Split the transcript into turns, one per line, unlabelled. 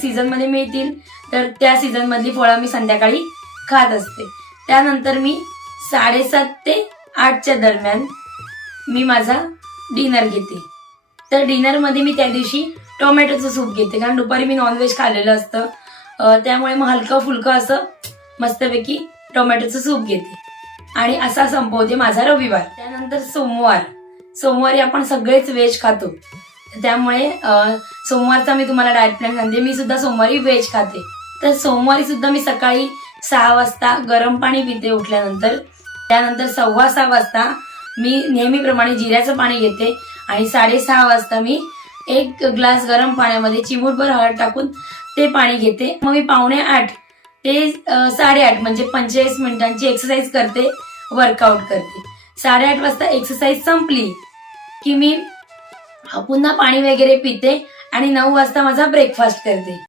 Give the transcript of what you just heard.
सीझनमध्ये मिळतील तर त्या सीझन मधली फळं मी संध्याकाळी खात असते. त्यानंतर मी साडेसात ते आठच्या दरम्यान मी माझा डिनर घेते. तर डिनरमध्ये मी त्या दिवशी टोमॅटोचं सूप घेते कारण दुपारी मी नॉनव्हेज खाल्लेलं असतं. त्यामुळे मग हलकं फुलकं असं मस्तपैकी टोमॅटोचं सूप घेते. आणि असा संपवते माझा रविवार. त्यानंतर सोमवार. सोमवारी आपण सगळेच व्हेज खातो. त्यामुळे सोमवारचा मी तुम्हाला डाएट प्लॅन सांगते मी सुद्धा सोमवारी व्हेज खाते. तर सोमवारी सुद्धा मी सकाळी सहा वाजता गरम पाणी पिते उठल्यानंतर. त्यानंतर सव्वा सहा वाजता मी नेहमीप्रमाणे जिऱ्याचं पाणी घेते आणि साडेसहा वाजता मी एक ग्लास गरम पाण्यामध्ये चिमूटभर हळद टाकून ते पाणी घेते. मग मी पावणे आठ ते साडेआठ म्हणजे पंचेचाळीस मिनिटांची एक्सरसाइज करते वर्कआउट करते. साडेआठ वाजता एक्सरसाइज संपली की मी पुन्हा पाणी वगैरे पिते. आणि नऊ वाजता माझा ब्रेकफास्ट करते.